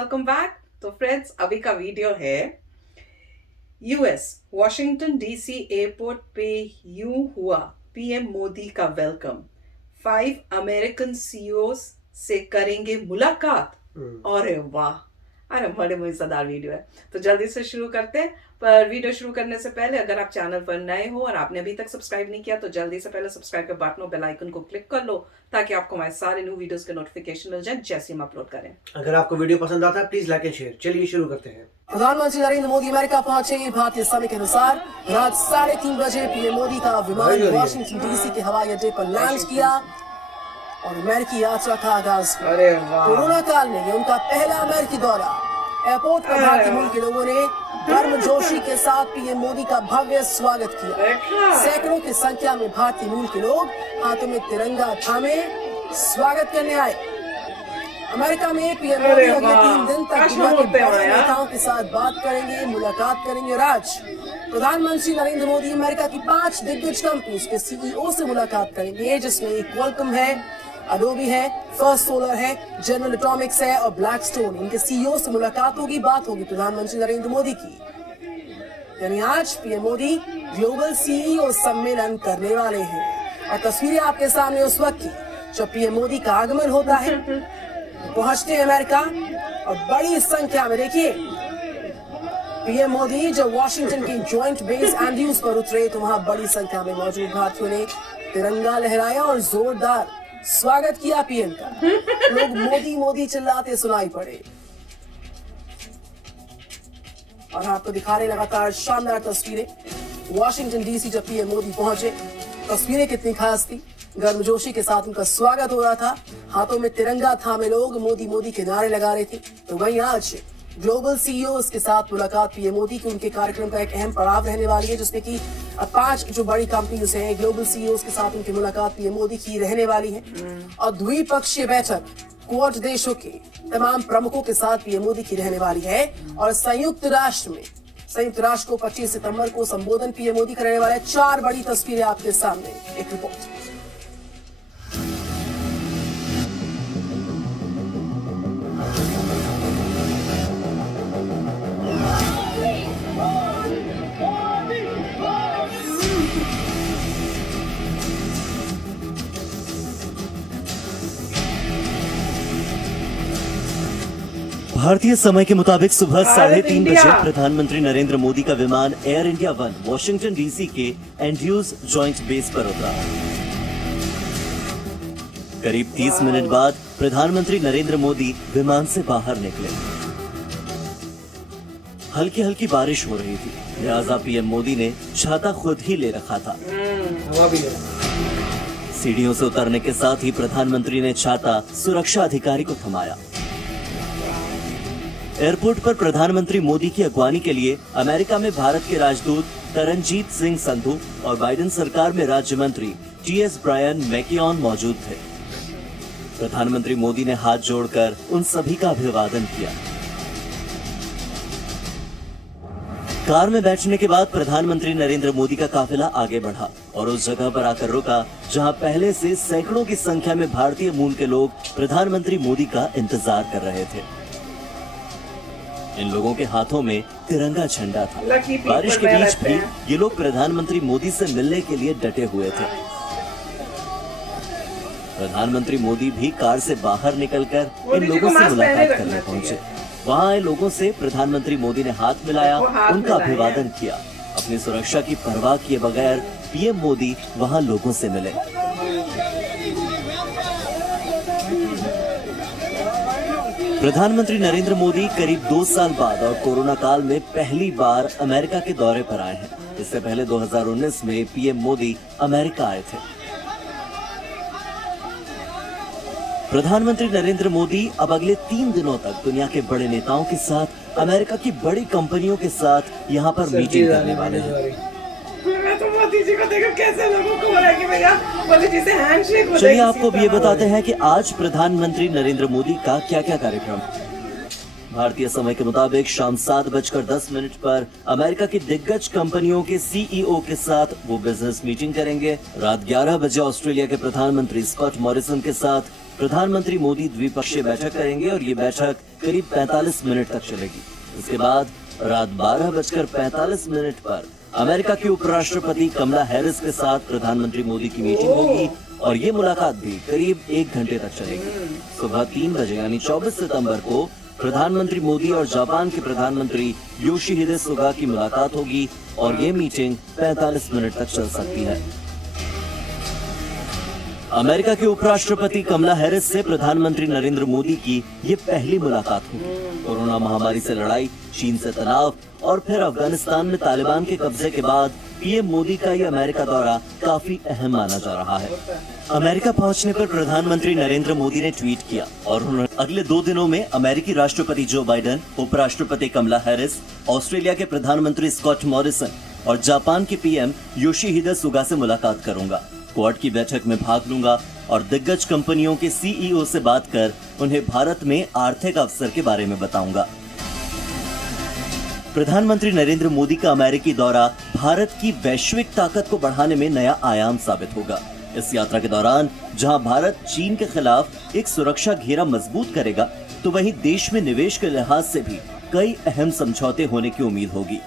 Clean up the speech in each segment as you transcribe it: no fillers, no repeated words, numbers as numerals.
Welcome back. तो friends, अभी का वीडियो है यूएस वॉशिंगटन डीसी एयरपोर्ट पे यूं हुआ पीएम मोदी का वेलकम। 5 अमेरिकन सीईओज से करेंगे मुलाकात। अरे वाह, अरे बड़े मजेदार वीडियो है। तो जल्दी से शुरू करते हैं। पर वीडियो शुरू करने से पहले अगर आप चैनल पर नए हो और आपने अभी तक सब्सक्राइब नहीं किया तो जल्दी से पहले सब्सक्राइब के बटन और बेल आइकन को क्लिक कर लो ताकि आपको हमारे सारे न्यू वीडियोस के नोटिफिकेशन मिल जाए जैसे हम अपलोड करें। अगर आपको वीडियो पसंद आता है प्लीज लाइक एंड शेयर। चलिए शुरू करते हैं। प्रधानमंत्री नरेंद्र मोदी अमेरिका पहुंचे। भारतीय समय के अनुसार रात 3:30 बजे पीएम मोदी का विमान वॉशिंगटन डीसी के हवाई अड्डे पर लैंड किया और अमेरिकी यात्रा का आगाज हुआ। कोरोना काल में ये उनका पहला अमेरिकी दौरा। एयरपोर्ट पर भारतीय मूल के लोगों ने गर्मजोशी के साथ पीएम मोदी का भव्य स्वागत किया। सैकड़ों की संख्या में भारतीय मूल के लोग हाथों में तिरंगा थामे स्वागत करने आए। अमेरिका में पीएम मोदी अगले 3 दिन तक दुनिया के बड़े नेताओं के साथ बात करेंगे, मुलाकात करेंगे और आज प्रधानमंत्री नरेंद्र मोदी अमेरिका की 5 दिग्गज कंपनीज के सीईओ से मुलाकात करेंगे, जिसमें एक क्वालकॉम है, अडोबी है, फर्स्ट सोलर है, जनरल एटॉमिक्स है और ब्लैकस्टोन। इनके सीईओ से मुलाकात होगी, बात होगी प्रधानमंत्री नरेंद्र मोदी की। यानी आज पीएम मोदी ग्लोबल सीईओ सम्मेलन करने वाले हैं। और तस्वीरें आपके सामने उस वक्त की जब पीएम मोदी का आगमन होता है, पहुंचते हैं अमेरिका और बड़ी संख्या में देखिए पीएम मोदी जब वॉशिंगटन की जॉइंट बेस एंड्रयूज पर उतरे तो वहां बड़ी संख्या में मौजूद भारतीयों ने तिरंगा लहराया और जोरदार स्वागत किया पीएम का। लोग मोदी मोदी चिल्लाते सुनाई पड़े। और आपको दिखा रहे लगातार शानदार तस्वीरें वॉशिंगटन डीसी जब पीएम मोदी पहुंचे। तस्वीरें कितनी खास थी, गर्मजोशी के साथ उनका स्वागत हो रहा था, हाथों में तिरंगा थामे लोग मोदी मोदी के नारे लगा रहे थे। तो वहीं आज ग्लोबल सीईओ के साथ मुलाकात पीएम मोदी की उनके कार्यक्रम का एक अहम पड़ाव रहने वाली है, जिसमें कि 5 जो बड़ी कंपनीज हैं ग्लोबल सीईओ के साथ उनकी मुलाकात पीएम मोदी की रहने वाली है। और द्विपक्षीय बैठक क्वाड देशों के तमाम प्रमुखों के साथ पीएम मोदी की रहने वाली है। और संयुक्त राष्ट्र को 25 सितंबर को संबोधन पीएम मोदी करने वाले। 4 बड़ी तस्वीरें आपके सामने, एक रिपोर्ट। भारतीय समय के मुताबिक सुबह 3:30 बजे प्रधानमंत्री नरेंद्र मोदी का विमान एयर इंडिया 1 वॉशिंगटन डीसी के एंड्रयूज जॉइंट बेस पर उतरा। करीब 30 मिनट बाद प्रधानमंत्री नरेंद्र मोदी विमान से बाहर निकले। हल्की हल्की बारिश हो रही थी, लिहाजा पीएम मोदी ने छाता खुद ही ले रखा था। सीढ़ियों से उतरने के साथ ही प्रधानमंत्री ने छाता सुरक्षा अधिकारी को थमाया। एयरपोर्ट पर प्रधानमंत्री मोदी की अगवानी के लिए अमेरिका में भारत के राजदूत तरनजीत सिंह संधू और बाइडेन सरकार में राज्य मंत्री टीएस ब्रायन मैकियन मौजूद थे। प्रधानमंत्री मोदी ने हाथ जोड़कर उन सभी का अभिवादन किया। कार में बैठने के बाद प्रधानमंत्री नरेंद्र मोदी का काफिला आगे बढ़ा और उस जगह पर आकर रुका जहां पहले से सैकड़ों की संख्या में भारतीय मूल के लोग प्रधानमंत्री मोदी का इंतजार कर रहे थे। इन लोगों के हाथों में तिरंगा झंडा था। बारिश के बीच भी ये लोग प्रधानमंत्री मोदी से मिलने के लिए डटे हुए थे। प्रधानमंत्री मोदी भी कार से बाहर निकलकर इन लोगों से मुलाकात करने पहुंचे। वहां आए लोगों से प्रधानमंत्री मोदी ने हाथ मिलाया, उनका अभिवादन किया। अपनी सुरक्षा की परवाह किए बगैर पीएम मोदी वहां लोगों से मिले। प्रधानमंत्री नरेंद्र मोदी करीब 2 साल बाद और कोरोना काल में पहली बार अमेरिका के दौरे पर आए हैं। इससे पहले 2019 में पीएम मोदी अमेरिका आए थे। प्रधानमंत्री नरेंद्र मोदी अब अगले 3 दिनों तक दुनिया के बड़े नेताओं के साथ, अमेरिका की बड़ी कंपनियों के साथ यहाँ पर मीटिंग करने वाले हैं। तो मोदी जी को देखकर कैसे लोगों को हो रहा है कि भैया मोदी जी से हैंडशेक हो जाए। चलिए आपको भी ये बताते हैं कि आज प्रधानमंत्री नरेंद्र मोदी का क्या क्या कार्यक्रम। भारतीय समय के मुताबिक शाम 7:10 पर अमेरिका की दिग्गज कंपनियों के सीईओ के साथ वो बिजनेस मीटिंग करेंगे। रात 11 बजे ऑस्ट्रेलिया के प्रधानमंत्री स्कॉट मॉरिसन के साथ प्रधानमंत्री मोदी द्विपक्षीय बैठक करेंगे और ये बैठक करीब 45 मिनट तक चलेगी। इसके बाद रात 12:45 पर अमेरिका की उपराष्ट्रपति कमला हैरिस के साथ प्रधानमंत्री मोदी की मीटिंग होगी और ये मुलाकात भी करीब 1 घंटे तक चलेगी। सुबह 3 बजे यानी 24 सितंबर को प्रधानमंत्री मोदी और जापान के प्रधानमंत्री योशिहिदे सुगा की मुलाकात होगी और ये मीटिंग 45 मिनट तक चल सकती है। अमेरिका के उपराष्ट्रपति कमला हैरिस से प्रधानमंत्री नरेंद्र मोदी की ये पहली मुलाकात होगी। कोरोना महामारी से लड़ाई, चीन से तनाव और फिर अफगानिस्तान में तालिबान के कब्जे के बाद पीएम मोदी का ये अमेरिका दौरा काफी अहम माना जा रहा है। अमेरिका पहुंचने पर प्रधानमंत्री नरेंद्र मोदी ने ट्वीट किया और उन्होंने अगले 2 दिनों में अमेरिकी राष्ट्रपति जो बाइडेन, उपराष्ट्रपति कमला हैरिस, ऑस्ट्रेलिया के प्रधानमंत्री स्कॉट मॉरिसन और जापान के पीएम योशिहिदे सुगा से मुलाकात करूंगा। क्वाड की बैठक में भाग लूंगा और दिग्गज कंपनियों के सीईओ से बात कर उन्हें भारत में आर्थिक अवसर के बारे में बताऊंगा। प्रधानमंत्री नरेंद्र मोदी का अमेरिकी दौरा भारत की वैश्विक ताकत को बढ़ाने में नया आयाम साबित होगा। इस यात्रा के दौरान जहां भारत चीन के खिलाफ एक सुरक्षा घेरा मजबूत करेगा, तो वहीं देश में निवेश के लिहाज से भी कई अहम समझौते होने की उम्मीद होगी।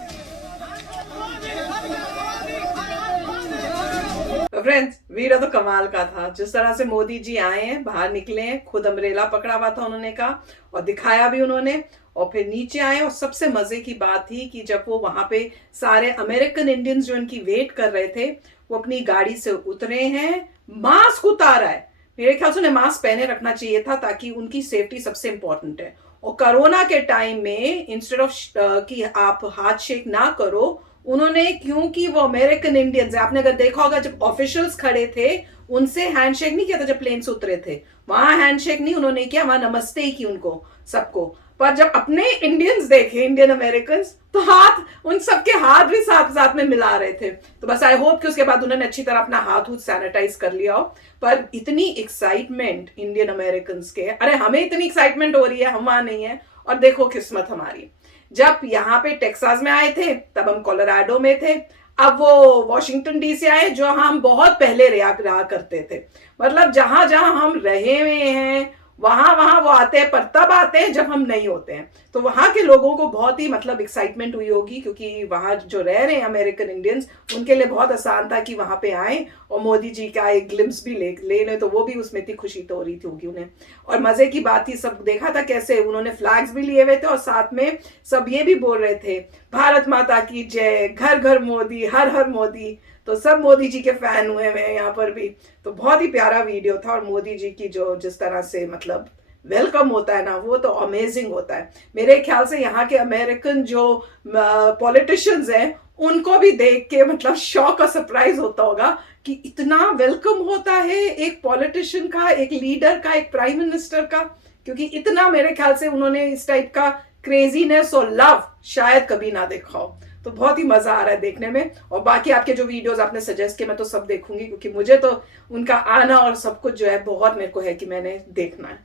फ्रेंड्स, वीडियो तो कमाल का था। जिस तरह से मोदी जी आए हैं, बाहर निकले हैं, खुद अम्ब्रेला पकड़ा हुआ था उन्होंने कहा और दिखाया भी उन्होंने, और फिर नीचे आए। और सबसे मजे की बात थी कि जब वो वहां पे सारे अमेरिकन इंडियंस जो उनकी वेट कर रहे थे, वो अपनी गाड़ी से उतरे हैं, मास्क उतारा है। मेरे ख्याल से उन्हें मास्क पहने रखना चाहिए था, ताकि उनकी सेफ्टी सबसे इंपॉर्टेंट है। और कोरोना के टाइम में इंस्टेड ऑफ कि आप हाथ शेक ना करो, उन्होंने, क्योंकि वो अमेरिकन इंडियंस है, आपने अगर देखा होगा जब ऑफिशियल्स खड़े थे उनसे हैंडशेक नहीं किया था। जब प्लेन से उतरे थे वहां हैंडशेक नहीं उन्होंने किया, वहां नमस्ते ही की उनको सबको। पर जब अपने इंडियंस देखे, इंडियन अमेरिकन, तो हाथ, उन सबके हाथ भी साथ साथ में मिला रहे थे। तो बस आई होप कि उसके बाद उन्होंने अच्छी तरह अपना हाथ सैनिटाइज कर लिया हो। पर इतनी एक्साइटमेंट इंडियन अमेरिकन के, अरे हमें इतनी एक्साइटमेंट हो रही है, हम वहां नहीं है। और देखो किस्मत हमारी, जब यहाँ पे टेक्सास में आए थे तब हम कोलोराडो में थे, अब वो वॉशिंगटन डीसी आए जो हम बहुत पहले रहा करते थे। मतलब जहां जहां हम रहे हुए हैं वहां वहां वो आते हैं, पर तब आते हैं जब हम नहीं होते हैं। तो वहां के लोगों को बहुत ही मतलब एक्साइटमेंट हुई होगी, क्योंकि वहां जो रह रहे हैं अमेरिकन इंडियंस, उनके लिए बहुत आसान था कि वहां पे आए और मोदी जी का एक ग्लिम्स भी ले लें। तो वो भी उसमें इतनी खुशी तो हो रही थी होगी उन्हें। और मजे की बात थी, सब देखा था कैसे उन्होंने फ्लैग्स भी लिए हुए थे और साथ में सब ये भी बोल रहे थे, भारत माता की जय, घर घर मोदी, हर हर मोदी। तो सब मोदी जी के फैन हुए हैं यहाँ पर भी। तो बहुत ही प्यारा वीडियो था। और मोदी जी की जो जिस तरह से मतलब वेलकम होता है ना, वो तो अमेजिंग होता है। मेरे ख्याल से यहाँ के अमेरिकन जो पॉलिटिशियंस हैं, उनको भी देख के मतलब शॉक और सरप्राइज होता होगा कि इतना वेलकम होता है एक पॉलिटिशियन का, एक लीडर का, एक प्राइम मिनिस्टर का। क्योंकि इतना मेरे ख्याल से उन्होंने इस टाइप का क्रेजीनेस और लव शायद कभी ना देखा हो। तो बहुत ही मजा आ रहा है देखने में। और बाकी आपके जो वीडियोस आपने सजेस्ट किए, मैं तो सब देखूंगी, क्योंकि मुझे तो उनका आना और सब कुछ जो है बहुत मेरे को है कि मैंने देखना है।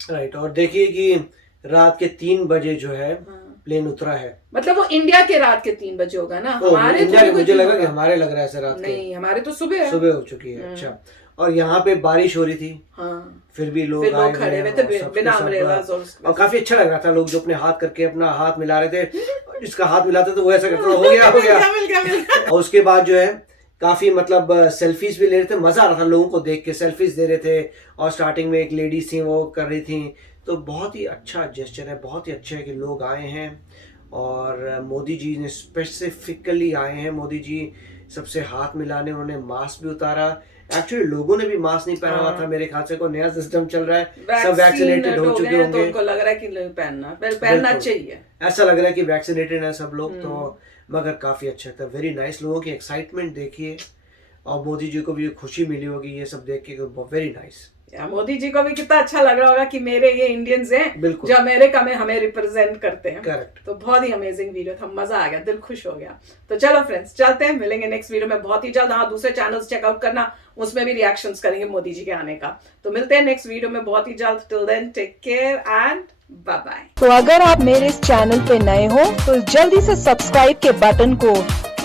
राइट। और देखिए कि रात के 3 बजे जो है प्लेन उतरा है। मतलब वो इंडिया के रात के 3 बजे होगा ना, हमारे इंडिया के मुझे लगा कि हमारे लग रहा है ऐसे रात के। नहीं, हमारे तो सुबह हो चुकी है। अच्छा। और यहाँ पे बारिश हो रही थी। हाँ। फिर भी लोग खड़े हुए थे बिना अम्ब्रेलास। और काफी अच्छा लग रहा था, लोग जो अपने हाथ करके अपना हाथ मिला रहे थे, जिसका हाथ मिलाते तो वो ऐसा करता, हो गया हो गया। और उसके बाद जो है काफी मतलब सेल्फीज भी ले रहे थे। मजा आ रहा था लोगों को देख के, सेल्फीज दे रहे थे। और स्टार्टिंग में एक लेडीज थी वो कर रही थी। तो बहुत ही अच्छा जेस्चर है, बहुत ही अच्छा है कि लोग आए हैं। और मोदी जी ने स्पेसिफिकली आए हैं, मोदी जी सबसे हाथ मिलाने, उन्होंने मास्क भी उतारा। एक्चुअली लोगों ने भी मास्क नहीं पहना हुआ था। मेरे ख्याल से कोई नया सिस्टम चल रहा है, सब वैक्सीनेटेड हो चुके होंगे, तो उनको लग रहा है कि पहनना चाहिए। ऐसा लग रहा है कि वैक्सीनेटेड है सब लोग। तो मगर काफी अच्छा था, वेरी नाइस। लोगों की एक्साइटमेंट देखिए। और मोदी जी को भी खुशी मिली होगी ये सब देख के, वेरी नाइस। मोदी जी को भी कितना अच्छा लग रहा होगा कि मेरे ये इंडियंस हैं जो अमेरिका में हमें रिप्रेजेंट करते हैं। करेक्ट। तो बहुत ही अमेजिंग वीडियो था, मजा आ गया, दिल खुश हो गया। तो चलो फ्रेंड्स चलते हैं, मिलेंगे नेक्स्ट वीडियो में बहुत ही जल्द। हाँ, दूसरे चैनल्स चेकआउट करना, उसमें भी रिएक्शंस करेंगे मोदी जी के आने का। तो मिलते हैं नेक्स्ट वीडियो में बहुत ही जल्द। Till then take care and bye bye. तो अगर आप मेरे इस चैनल पे नए हो तो जल्दी से सब्सक्राइब के बटन को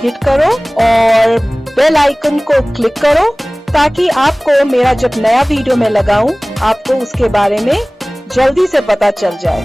हिट करो और बेल आइकन को क्लिक करो ताकि आपको मेरा जब नया वीडियो मैं लगाऊं आपको उसके बारे में जल्दी से पता चल जाए।